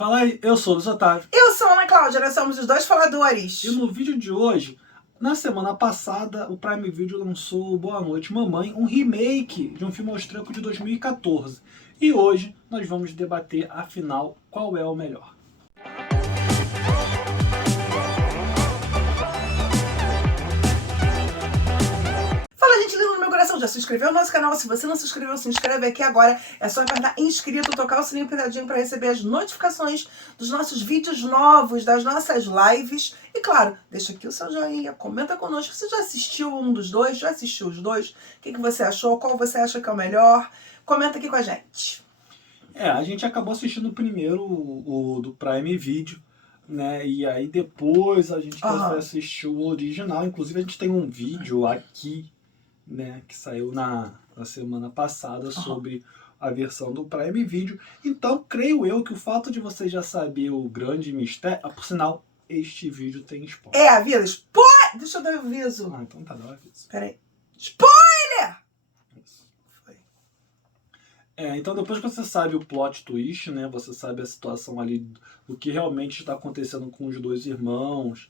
Fala aí, eu sou o Luiz Otávio. Eu sou a Ana Cláudia, nós somos os dois faladores. E no vídeo de hoje, na semana passada, o Prime Video lançou Boa Noite Mamãe, um remake de um filme austríaco de 2014. E hoje nós vamos debater, afinal, qual é o melhor. Fala, gente linda do meu coração, já se inscreveu no nosso canal? Se você não se inscreveu, se inscreve aqui agora. É só apertar inscrito, tocar o sininho apertadinho para receber as notificações dos nossos vídeos novos, das nossas lives. E claro, deixa aqui o seu joinha, comenta conosco. Você já assistiu um dos dois? Já assistiu os dois? O que você achou? Qual você acha que é o melhor? Comenta aqui com a gente. A gente acabou assistindo o primeiro, o do Prime Video, né? E aí depois a gente foi assistir o original. Inclusive a gente tem um vídeo aqui, né, que saiu na semana passada sobre a versão do Prime Video. Então, creio eu que o fato de você já saber o grande mistério... por sinal, este vídeo tem spoiler. Aviso. Spoiler! Deixa eu dar o aviso. Então tá, dá o aviso. Peraí. Spoiler! Isso. Foi. Então, depois que você sabe o plot twist, né, você sabe a situação ali, o que realmente está acontecendo com os dois irmãos,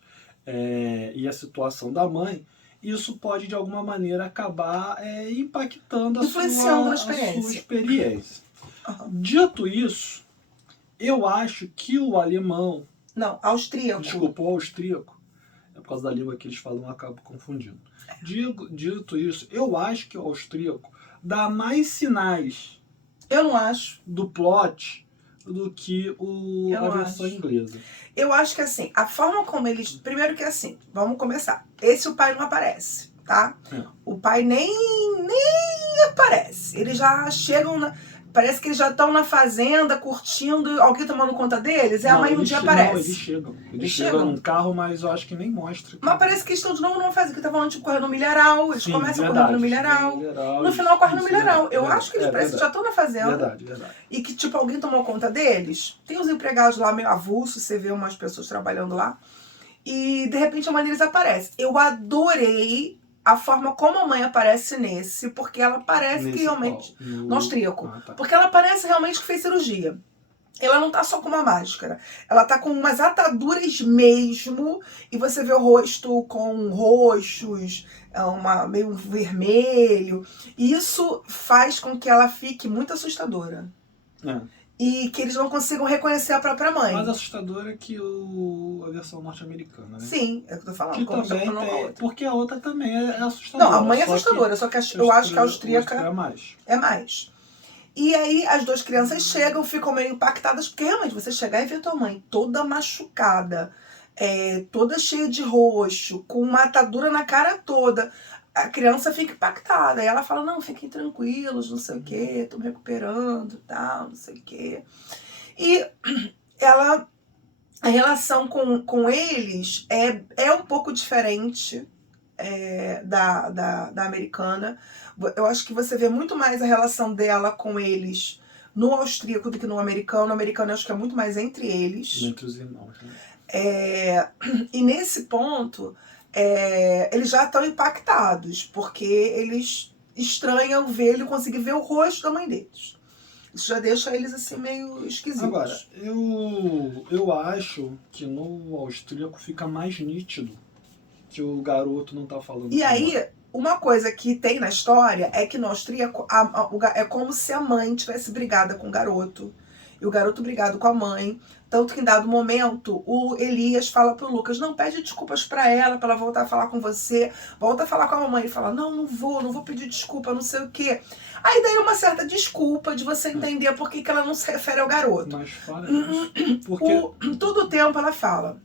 e a situação da mãe, isso pode, de alguma maneira, acabar impactando a sua experiência. Dito isso, eu acho que o alemão... Não, austríaco. Desculpa, o austríaco. É por causa da língua que eles falam, eu acabo confundindo. Dito isso, eu acho que o austríaco dá mais sinais... Eu não acho. ...do plot do que a versão inglesa. Eu acho que assim, a forma como eles... Primeiro que assim, vamos começar. O pai não aparece, tá? O pai nem aparece. Eles já chegam... Parece que eles já estão na fazenda, curtindo, alguém tomando conta deles, a mãe um dia aparece. Não, eles chegam num carro, mas eu acho que nem mostra. Mas parece que estão de novo numa fazenda, que tá falando de correr no milharal, eles começam correndo no milharal. No final correm no milharal. Eu acho que eles parecem que já estão na fazenda. Verdade. E que, tipo, alguém tomou conta deles. Tem os empregados lá meio avulsos, você vê umas pessoas trabalhando lá. E, de repente, a mãe deles aparece. Eu adorei a forma como a mãe aparece nesse, porque ela parece que realmente... No austríaco. Tá. Porque ela parece realmente que fez cirurgia. Ela não tá só com uma máscara. Ela tá com umas ataduras mesmo. E você vê o rosto com roxos, meio vermelho. E isso faz com que ela fique muito assustadora. E que eles não consigam reconhecer a própria mãe. Mais assustadora que a versão norte-americana, né? Sim, é o que eu tô falando. Que também tem, porque a outra também é assustadora. Não, a mãe é assustadora, só que eu acho que a austríaca é mais. E aí as duas crianças chegam, ficam meio impactadas, porque realmente você chegar e ver tua mãe toda machucada, toda cheia de roxo, com uma atadura na cara toda, a criança fica impactada. E ela fala, não, fiquem tranquilos, não sei o quê, tô me recuperando, tal, não sei o quê. E a relação com eles é um pouco diferente da americana. Eu acho que você vê muito mais a relação dela com eles no austríaco do que no americano. No americano eu acho que é muito mais entre eles. Entre os irmãos, né? E nesse ponto, eles já estão impactados, porque eles estranham ver ele, conseguir ver o rosto da mãe deles. Isso já deixa eles assim meio esquisitos. Agora, eu acho que no austríaco fica mais nítido que o garoto não tá falando. E aí, uma coisa que tem na história é que no austríaco é como se a mãe tivesse brigada com o garoto. E o garoto brigado com a mãe. Tanto que em dado momento, o Elias fala pro Lucas, não, pede desculpas pra ela voltar a falar com você. Volta a falar com a mamãe. Ele fala, não vou pedir desculpa, não sei o quê. Aí daí uma certa desculpa de você entender por que ela não se refere ao garoto. Mas fala isso. Porque... todo o tempo ela fala.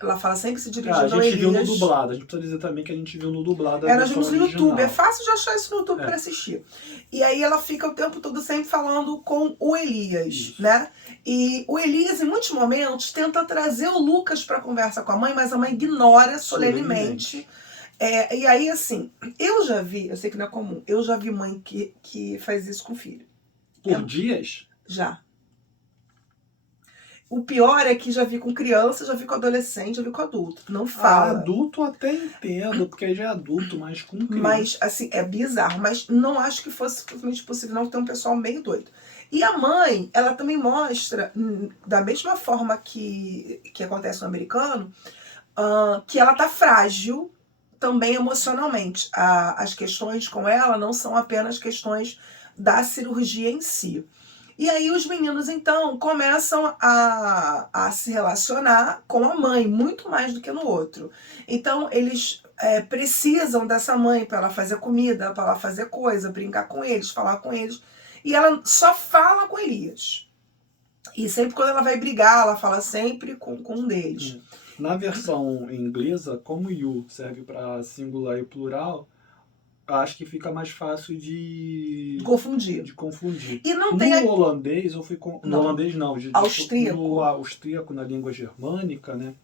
Ela fala sempre se dirigindo ao Elias. A gente viu no dublado. A gente precisa dizer também que a gente viu no dublado. Nós vimos no YouTube. É fácil de achar isso no YouTube para assistir. E aí ela fica o tempo todo sempre falando com o Elias, né? E o Elias, em muitos momentos, tenta trazer o Lucas para conversa com a mãe, mas a mãe ignora solenemente. E aí, assim, eu já vi, eu sei que não é comum, eu já vi mãe que faz isso com o filho. Por dias? Já. O pior é que já vi com criança, já vi com adolescente, já vi com adulto. Não fala. Adulto até entendo, porque aí já é adulto, mas com criança. Mas, assim, é bizarro. Mas não acho que fosse totalmente possível não ter um pessoal meio doido. E a mãe, ela também mostra, da mesma forma que acontece no americano, que ela tá frágil também emocionalmente. As questões com ela não são apenas questões da cirurgia em si. E aí os meninos, então, começam a se relacionar com a mãe, muito mais do que no outro. Então, eles precisam dessa mãe para ela fazer comida, para ela fazer coisa, brincar com eles, falar com eles. E ela só fala com Elias. E sempre quando ela vai brigar, ela fala sempre com um deles. Na versão inglesa, como you serve para singular e plural, acho que fica mais fácil de confundir. E não no tem holandês, eu fui com... No holandês não, austríaco. No austríaco, na língua germânica, né?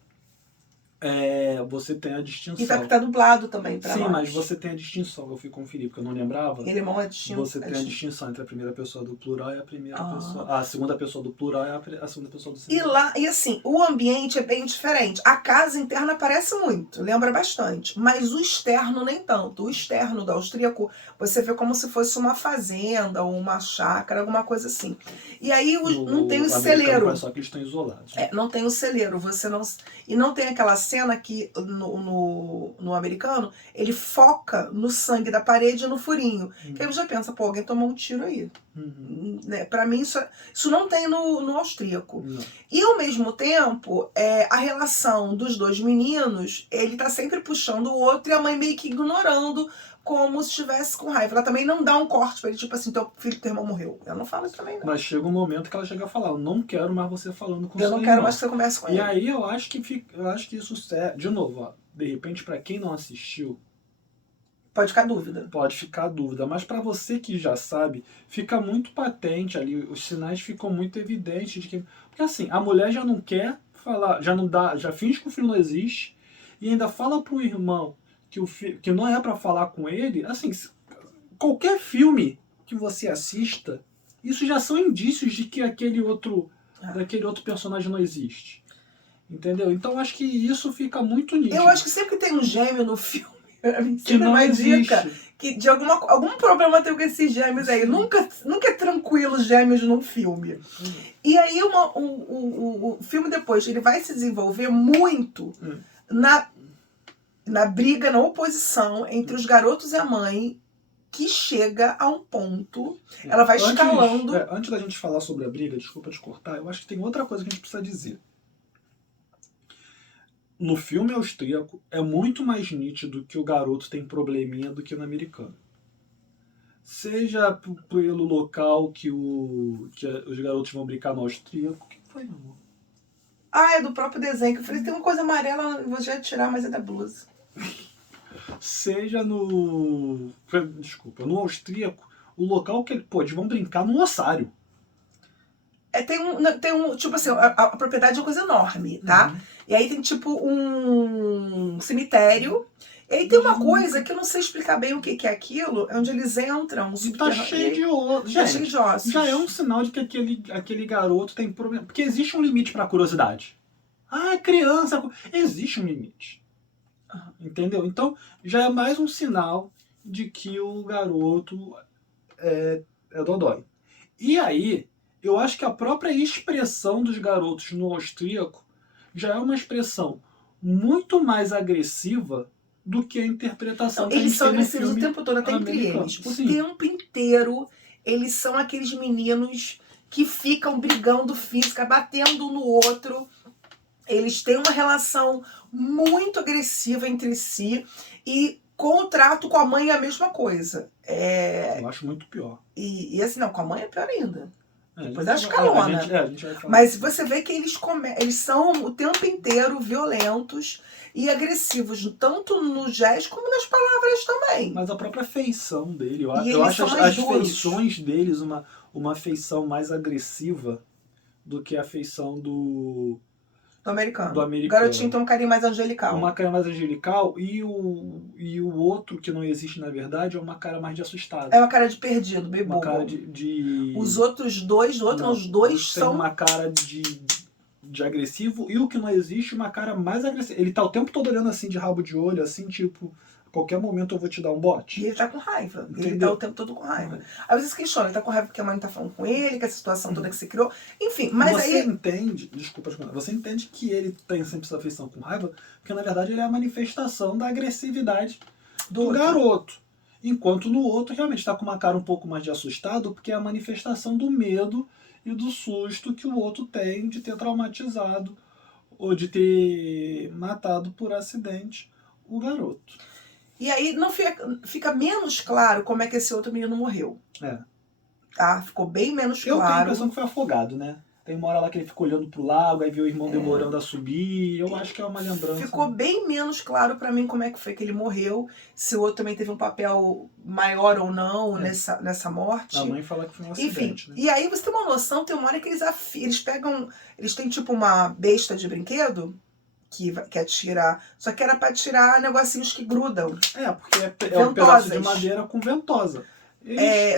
Você tem a distinção. E tá dublado também pra Sim, nós. mas você tem a distinção. Eu fui conferir, porque eu não lembrava. Em alemão é distinto. Você tem a distinção entre a primeira pessoa do plural e a primeira pessoa... A segunda pessoa do plural e a segunda pessoa do singular. E assim, o ambiente é bem diferente. A casa interna parece muito, lembra bastante. Mas o externo nem tanto. O externo do austríaco, você vê como se fosse uma fazenda ou uma chácara, alguma coisa assim. E aí não tem o celeiro. Só que eles estão isolados. Não tem o celeiro. E não tem aquela cena que no americano ele foca no sangue da parede e no furinho. Que aí você já pensa, pô, alguém tomou um tiro aí. Pra mim, isso não tem no austríaco. Não. E ao mesmo tempo, a relação dos dois meninos, ele tá sempre puxando o outro e a mãe meio que ignorando, como se estivesse com raiva. Ela também não dá um corte pra ele, tipo assim, teu irmão morreu. Ela não fala isso também, não. Mas chega um momento que ela chega a falar, eu não quero mais você falando com o seu irmão. Eu não quero mais que você converse com ele. E aí eu acho que isso serve, de novo, ó, de repente pra quem não assistiu, pode ficar dúvida. Pode ficar dúvida, mas pra você que já sabe, fica muito patente ali, os sinais ficam muito evidentes de que, porque assim, a mulher já não quer falar, já finge que o filho não existe e ainda fala pro irmão que não é pra falar com ele. Assim, qualquer filme que você assista, isso já são indícios de que daquele outro personagem não existe. Entendeu? Então acho que isso fica muito nítido. Eu acho que sempre tem um gêmeo no filme. Que não uma existe. Dica que de algum problema tem com esses gêmeos aí. Nunca é tranquilo gêmeos num filme. E aí o filme depois ele vai se desenvolver muito na briga, na oposição entre os garotos e a mãe, que chega a um ponto, ela vai escalando. Antes da gente falar sobre a briga, desculpa te cortar, eu acho que tem outra coisa que a gente precisa dizer. No filme austríaco, é muito mais nítido que o garoto tem probleminha do que no americano. Seja pelo local que os garotos vão brincar no austríaco. O que foi, amor? É do próprio desenho. Que eu falei, tem uma coisa amarela, vou já tirar, mas é da blusa. Seja no austríaco, o local que eles vão brincar no ossário. Tem um tipo assim, a propriedade é uma coisa enorme, tá? E aí tem tipo um cemitério. E aí tem uma coisa que eu não sei explicar bem o que é aquilo, é onde eles entram. Tá cheio de ossos. Tá cheio de ossos. Já é um sinal de que aquele garoto tem problema. Porque existe um limite pra curiosidade. Criança. Existe um limite. Entendeu? Então já é mais um sinal de que o garoto é dodói. E aí, eu acho que a própria expressão dos garotos no austríaco já é uma expressão muito mais agressiva do que a interpretação que eles são tem no agressivos filme o tempo todo, até entre americano. eles. O tempo inteiro, eles são aqueles meninos que ficam brigando física, batendo no outro. Eles têm uma relação muito agressiva entre si e com o trato com a mãe é a mesma coisa. Eu acho muito pior. E assim, não, com a mãe é pior ainda. Depois a escalona. a gente vai falar. Mas você vê que eles são o tempo inteiro violentos e agressivos, tanto no gesto como nas palavras também. Mas a própria feição dele, eu eles acho são mais as duros. feições deles uma feição mais agressiva do que a feição do americano. americano. O garotinho tem um carinho mais angelical. Uma cara mais angelical e o outro, que não existe na verdade, é uma cara mais de assustado. É uma cara de perdido, bem uma bobo. cara de... Os outros dois, os dois tem são... uma cara de de agressivo e o que não existe uma cara mais agressiva. Ele tá o tempo todo olhando assim de rabo de olho, assim, tipo, a qualquer momento eu vou te dar um bote. E ele tá com raiva. Ele Entendeu? tá o tempo todo com raiva. Aí você se questiona, ele tá com raiva porque a mãe tá falando com ele, que a situação toda que se criou. Enfim, mas você aí. entende, desculpa, você entende que ele tem sempre essa afeição com raiva, porque na verdade ele é a manifestação da agressividade do garoto. Enquanto no outro realmente está com uma cara um pouco mais de assustado, porque é a manifestação do medo e do susto que o outro tem de ter traumatizado ou de ter matado por acidente o garoto. E aí não fica menos claro como é que esse outro menino morreu. É. Tá? Ficou bem menos Eu claro. tenho a impressão que foi afogado, né? Tem uma hora lá que ele fica olhando pro lago, aí vê o irmão demorando a subir. Eu acho que é uma lembrança. Ficou bem menos claro pra mim como é que foi que ele morreu. Se o outro também teve um papel maior ou não nessa morte. A mãe fala que foi um acidente, enfim, né? E aí você tem uma noção, tem uma hora que eles pegam. Eles têm tipo uma besta de brinquedo que atira. Só que era pra tirar negocinhos que grudam. Porque é um pedaço de madeira com ventosa.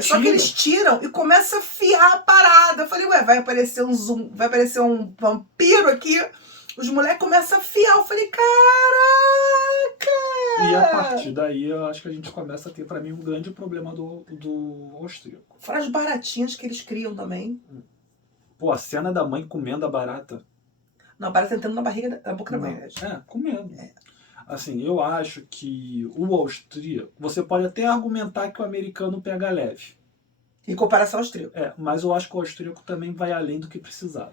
Só que eles tiram e começam a afiar a parada. Eu falei, ué, vai aparecer um vampiro aqui. Os moleques começam a afiar. Eu falei, caraca! E a partir daí, eu acho que a gente começa a ter, pra mim, um grande problema do austríaco. Fora as baratinhas que eles criam também. Pô, a cena da mãe comendo a barata. Não, a barata entrando na barriga, na boca da mãe. Comendo. Assim, eu acho que o austríaco, você pode até argumentar que o americano pega leve. Em comparação ao austríaco. Mas eu acho que o austríaco também vai além do que precisava.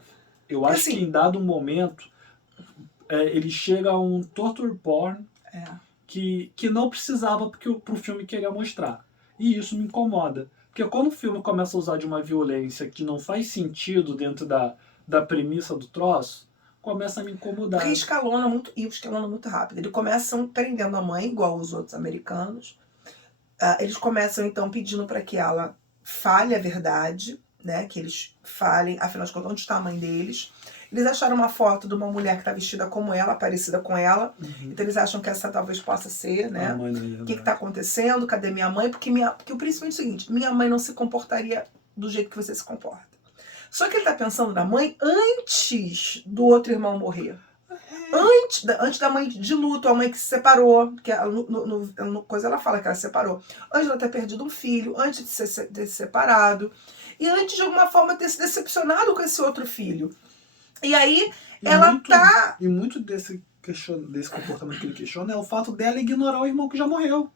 Eu acho que em dado momento, ele chega a um torture porn que não precisava pro filme querer mostrar. E isso me incomoda. Porque quando o filme começa a usar de uma violência que não faz sentido dentro da premissa do troço, começa a me incomodar. Porque escalona muito rápido. Eles começam prendendo a mãe, igual os outros americanos. Eles começam, então, pedindo para que ela fale a verdade, né? Que eles falem, afinal de contas, onde está a mãe deles. Eles acharam uma foto de uma mulher que está vestida como ela, parecida com ela. Então eles acham que essa talvez possa ser, né? O que está acontecendo? Cadê minha mãe? Porque principalmente é o seguinte, minha mãe não se comportaria do jeito que você se comporta. Só que ele tá pensando na mãe antes do outro irmão morrer. Antes da mãe de luto, a mãe que se separou. Que no coisa ela fala que ela se separou. Antes de ela ter perdido um filho, antes de ter se separado. E antes de alguma forma ter se decepcionado com esse outro filho. E aí E muito desse comportamento que ele questiona é o fato dela ignorar o irmão que já morreu.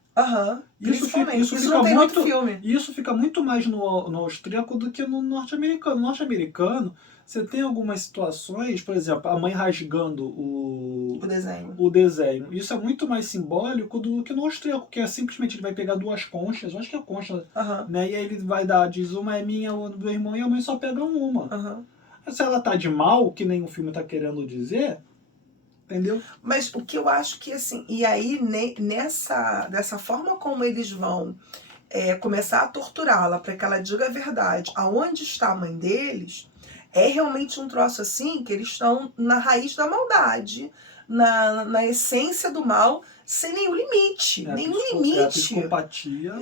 Isso não tem no outro filme. Isso fica muito mais no austríaco do que no norte-americano. No norte-americano, você tem algumas situações, por exemplo, a mãe rasgando o desenho. Isso é muito mais simbólico do que no austríaco, que é simplesmente ele vai pegar duas conchas, eu acho que é concha, né? E aí ele vai diz uma é minha, outra do meu irmão, e a mãe só pega uma. Se ela tá de mal, que nem o filme tá querendo dizer, entendeu? Mas o que eu acho que, assim, e aí dessa forma como eles vão começar a torturá-la para que ela diga a verdade, aonde está a mãe deles, é realmente um troço assim, que eles estão na raiz da maldade, na essência do mal, sem nenhum limite. É a psicopatia.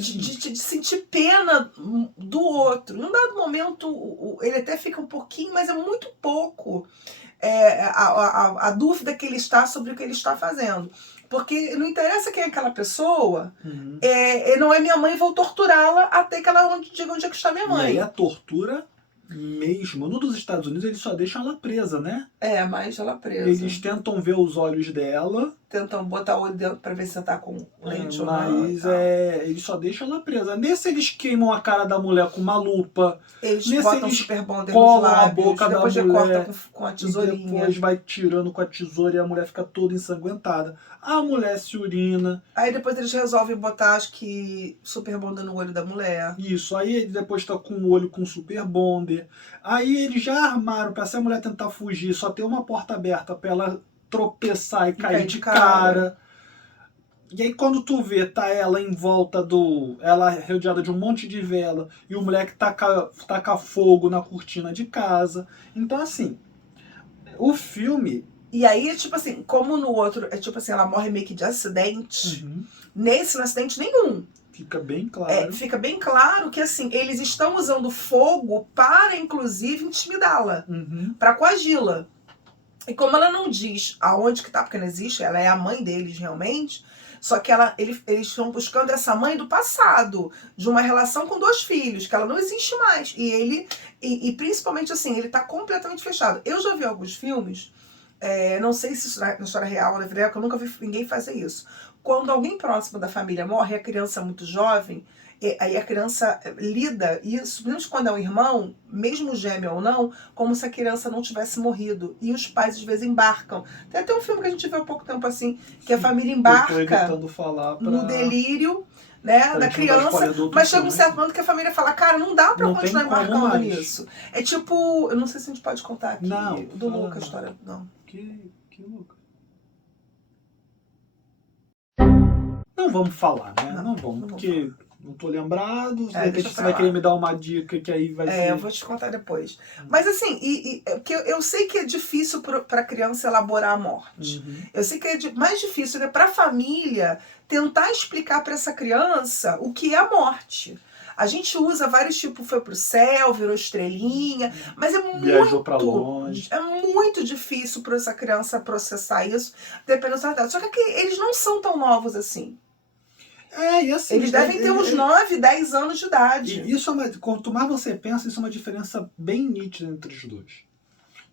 De sentir pena do outro. Em um dado momento, ele até fica um pouquinho, mas é muito pouco a dúvida que ele está sobre o que ele está fazendo. Porque não interessa quem é aquela pessoa, não é minha mãe, vou torturá-la até que ela diga onde é que está minha mãe. E aí a tortura mesmo, no dos Estados Unidos, eles só deixam ela presa, né? Mais ela presa. Eles tentam ver os olhos dela. Tentam botar o olho dentro pra ver se tá com lente ou não. Mas eles só deixam ela presa. Nesse eles queimam a cara da mulher com uma lupa. Eles botam super bonder nos lábios, a boca depois da mulher, corta com a tesourinha. E depois vai tirando com a tesoura e a mulher fica toda ensanguentada. A mulher se urina. Aí depois eles resolvem botar, acho que, super bonder no olho da mulher. Isso, aí ele depois tá com o olho com super bonder. Aí eles já armaram pra se a mulher tentar fugir, só ter uma porta aberta pra ela tropeçar e cair de cara. E aí quando tu vê, tá ela em volta ela rodeada de um monte de vela e o moleque taca fogo na cortina de casa. Então assim, o filme... E aí, tipo assim, como no outro, tipo assim, ela morre meio que de acidente. Nesse, não é acidente nenhum. Fica bem claro. Fica bem claro que, assim, eles estão usando fogo para, inclusive, intimidá-la, para coagi-la. E como ela não diz aonde que tá, porque não existe, ela é a mãe deles realmente, só que eles estão buscando essa mãe do passado, de uma relação com 2 filhos, que ela não existe mais. E principalmente assim, ele tá completamente fechado. Eu já vi alguns filmes, não sei se isso na história real ou na vida real, que eu nunca vi ninguém fazer isso. Quando alguém próximo da família morre, a criança é muito jovem, aí a criança lida isso, menos quando é um irmão, mesmo gêmeo ou não, como se a criança não tivesse morrido. E os pais às vezes embarcam. Tem até um filme que a gente viu há pouco tempo assim, que a família embarca no delírio, né, da criança, mas chega um certo momento que a família fala, cara, não dá pra eu continuar embarcando nisso. É tipo, eu não sei se a gente pode contar aqui do Lucas, a história. Não. Que Lucas? Não vamos falar, né? Não vamos, porque não tô lembrado. De repente você vai querer me dar uma dica que aí vai ser... eu vou te contar depois. Mas assim, que eu sei que é difícil pra criança elaborar a morte. Eu sei que é mais difícil, né, pra família tentar explicar pra essa criança o que é a morte. A gente usa vários tipos, foi pro céu, virou estrelinha, mas viajou pra longe. É muito difícil para essa criança processar isso, dependendo da idade. Só que eles não são tão novos assim. E assim, eles devem ter uns 9, 10 anos de idade. E isso quanto mais você pensa, isso é uma diferença bem nítida entre os dois.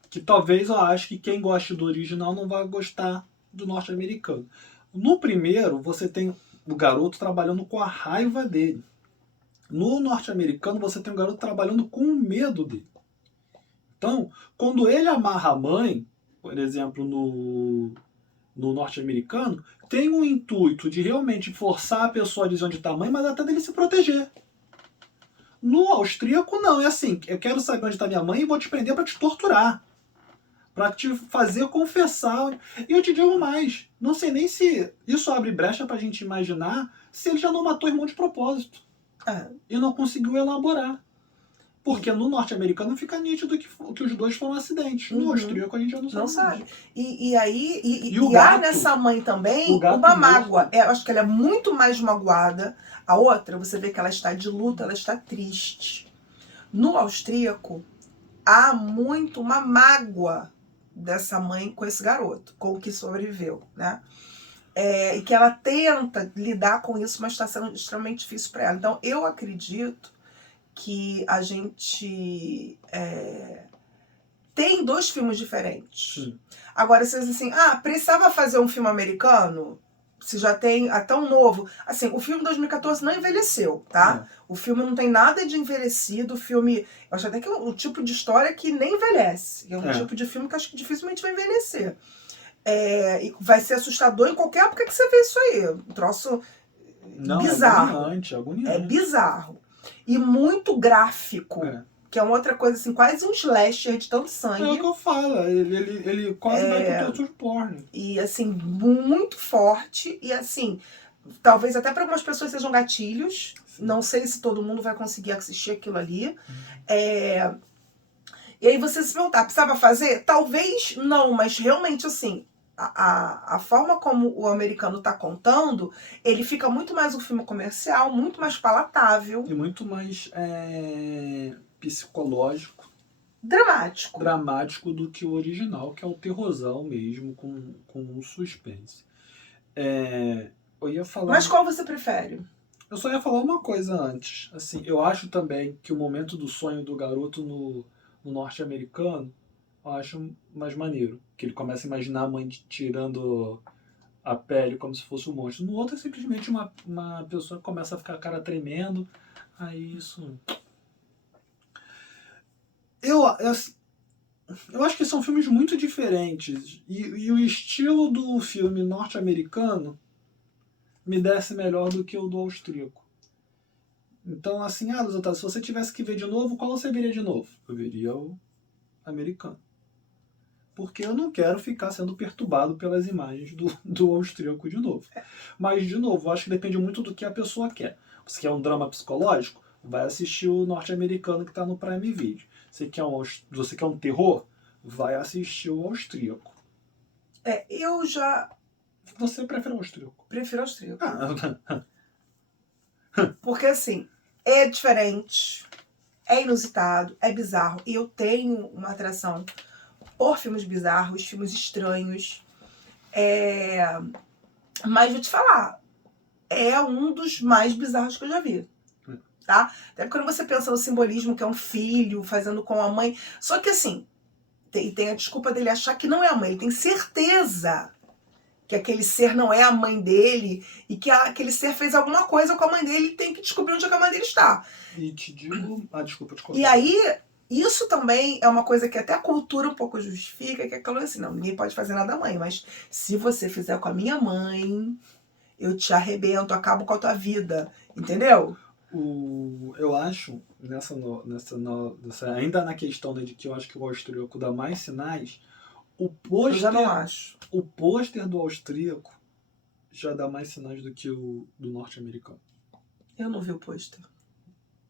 Que talvez eu acho que quem gosta do original não vai gostar do norte-americano. No primeiro, você tem o garoto trabalhando com a raiva dele. No norte-americano, você tem o garoto trabalhando com o medo dele. Então, quando ele amarra a mãe, por exemplo, no norte-americano, tem um intuito de realmente forçar a pessoa a dizer onde está a mãe, mas até dele se proteger. No austríaco, não. É assim, eu quero saber onde está minha mãe e vou te prender para te torturar. Para te fazer confessar. E eu te digo mais, não sei nem se isso abre brecha para a gente imaginar se ele já não matou o irmão de propósito. E não conseguiu elaborar. Porque no norte-americano fica nítido que os dois foram acidentes. No austríaco a gente já não sabe. E há nessa mãe também uma mágoa. Eu acho que ela é muito mais magoada. A outra, você vê que ela está de luto, ela está triste. No austríaco, há muito uma mágoa dessa mãe com esse garoto, com o que sobreviveu, né? E que ela tenta lidar com isso, mas está sendo extremamente difícil para ela. Então, eu acredito que a gente tem 2 filmes diferentes. Sim. Agora, se assim, precisava fazer um filme americano? Se já tem, tão novo. Assim, o filme de 2014 não envelheceu, tá? O filme não tem nada de envelhecido. O filme, eu acho até que é um tipo de história que nem envelhece. É um tipo de filme que acho que dificilmente vai envelhecer. E vai ser assustador em qualquer época que você vê isso aí. Um troço bizarro. Agoniante. É bizarro. E muito gráfico. Que é uma outra coisa, assim, quase um slasher de tanto sangue. É o que eu falo, ele quase vai pro torture porn. E, assim, muito forte. E, assim, talvez até para algumas pessoas sejam gatilhos. Sim. Não sei se todo mundo vai conseguir assistir aquilo ali. E aí você se perguntar, precisava fazer? Talvez não, mas realmente, assim, a forma como o americano está contando, ele fica muito mais um filme comercial, muito mais palatável. E muito mais psicológico. Dramático do que o original, que é o terrorzão mesmo, com um suspense. Eu ia falar... Mas qual você prefere? Eu só ia falar uma coisa antes. Assim, eu acho também que o momento do sonho do garoto no norte-americano, eu acho mais maneiro. Que ele começa a imaginar a mãe tirando a pele como se fosse um monstro. No outro é simplesmente uma pessoa que começa a ficar a cara tremendo. Aí isso... Eu acho que são filmes muito diferentes. E o estilo do filme norte-americano me desce melhor do que o do austríaco. Então, assim, Luz Otávio, se você tivesse que ver de novo, qual você veria de novo? Eu veria o americano. Porque eu não quero ficar sendo perturbado pelas imagens do austríaco de novo. Mas, de novo, eu acho que depende muito do que a pessoa quer. Você quer um drama psicológico? Vai assistir o norte-americano que está no Prime Video. Você quer um terror? Vai assistir o austríaco. Eu já... Você prefere o austríaco? Prefiro o austríaco. Porque assim, é diferente, é inusitado, é bizarro. E eu tenho uma atração por filmes bizarros, filmes estranhos. Mas vou te falar, é um dos mais bizarros que eu já vi. Tá? Até porque quando você pensa no simbolismo que é um filho fazendo com a mãe. Só que assim, tem a desculpa dele achar que não é a mãe. Ele tem certeza que aquele ser não é a mãe dele e que aquele ser fez alguma coisa com a mãe dele e tem que descobrir onde é que a mãe dele está. E te digo... desculpa, te cortar. E aí, isso também é uma coisa que até a cultura um pouco justifica, que é aquilo assim, não, ninguém pode fazer nada à mãe, mas se você fizer com a minha mãe, eu te arrebento, acabo com a tua vida, entendeu? Eu acho, ainda na questão de que eu acho que o austríaco dá mais sinais, Eu já não acho. o pôster do austríaco já dá mais sinais do que o do norte-americano. Eu não vi o pôster.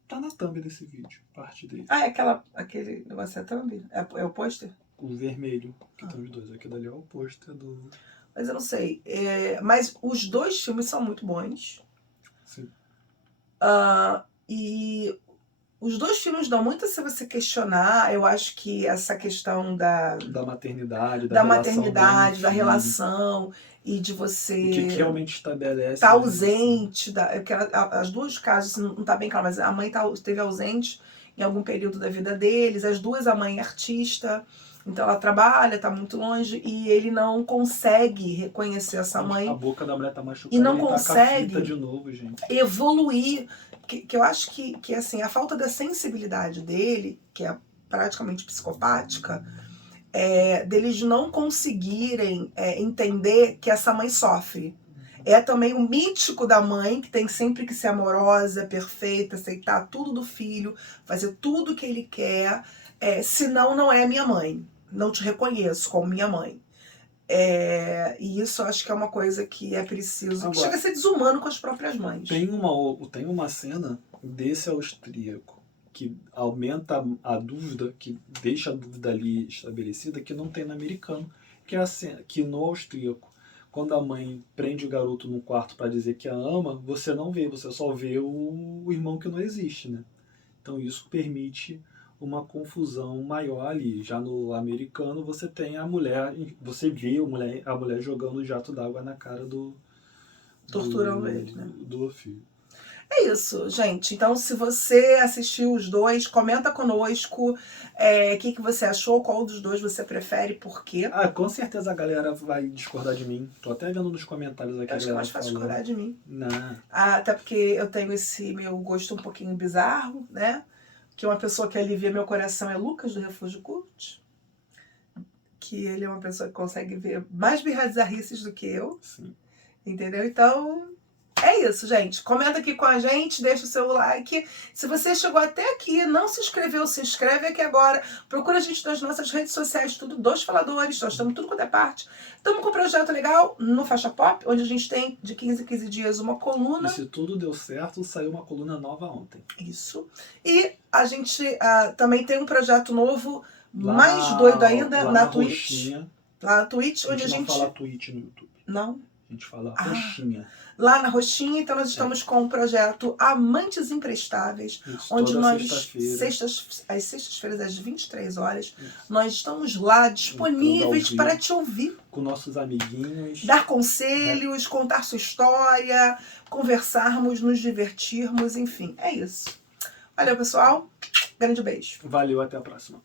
Tá na thumb desse vídeo, parte dele. Ah, é aquele negócio é thumb? É o pôster? O vermelho, que tem os dois. Aqui dali é o pôster do... Mas eu não sei. Mas os dois filmes são muito bons. Sim. E os dois filmes dão muito a se você questionar. Eu acho que essa questão da maternidade, da maternidade, da relação e de você... O que realmente estabelece... Tá ausente, as duas casos não tá bem claro, mas a mãe esteve ausente em algum período da vida deles, as duas, a mãe é artista, então ela trabalha, tá muito longe, e ele não consegue reconhecer essa mãe. A boca da mulher tá machucada e não tá consegue com a fita de novo, gente. Evoluir, que eu acho que assim, a falta da sensibilidade dele, que é praticamente psicopática, deles não conseguirem entender que essa mãe sofre. É também o mítico da mãe, que tem sempre que ser amorosa, perfeita, aceitar tudo do filho, fazer tudo que ele quer, senão não é minha mãe. Não te reconheço como minha mãe. E isso eu acho que é uma coisa que é preciso. Agora, que chega a ser desumano com as próprias mães. Tem uma cena desse austríaco que aumenta a dúvida, que deixa a dúvida ali estabelecida, que não tem no americano, que é a cena que no austríaco, quando a mãe prende o garoto num quarto para dizer que a ama, você não vê, você só vê o irmão que não existe, né? Então isso permite uma confusão maior ali. Já no americano você tem a mulher, você vê a mulher jogando jato d'água na cara torturando ele, né? Do filho. É isso, gente. Então, se você assistiu os dois, comenta conosco o que você achou, qual dos dois você prefere, por quê. Com certeza a galera vai discordar de mim. Tô até vendo nos comentários aqui. Eu acho que é mais fácil discordar de mim. Não. Até porque eu tenho esse meu gosto um pouquinho bizarro, né? Que uma pessoa que alivia meu coração é Lucas, do Refúgio Cult. Que ele é uma pessoa que consegue ver mais bizarrices do que eu. Sim. Entendeu? Então... é isso, gente. Comenta aqui com a gente, deixa o seu like. Se você chegou até aqui, não se inscreveu, se inscreve aqui agora. Procura a gente nas nossas redes sociais, tudo Dos Faladores. Nós estamos tudo quanto é parte. Estamos com um projeto legal no Faixa Pop, onde a gente tem de 15 em 15 dias uma coluna. E se tudo deu certo, saiu uma coluna nova ontem. Isso. E a gente também tem um projeto novo, mais doido ainda, na Twitch. Roxinha. Lá na Twitch, onde a gente... não fala Twitch no YouTube. Não? A gente fala Roxinha. Lá na Roxinha, então nós estamos com o projeto Amantes Imprestáveis, isso, onde nós, às sextas-feiras, às 23 horas, isso. Nós estamos lá disponíveis para te ouvir. Com nossos amiguinhos. Dar conselhos, né? Contar sua história, conversarmos, nos divertirmos, enfim, é isso. Valeu, pessoal. Grande beijo. Valeu, até a próxima.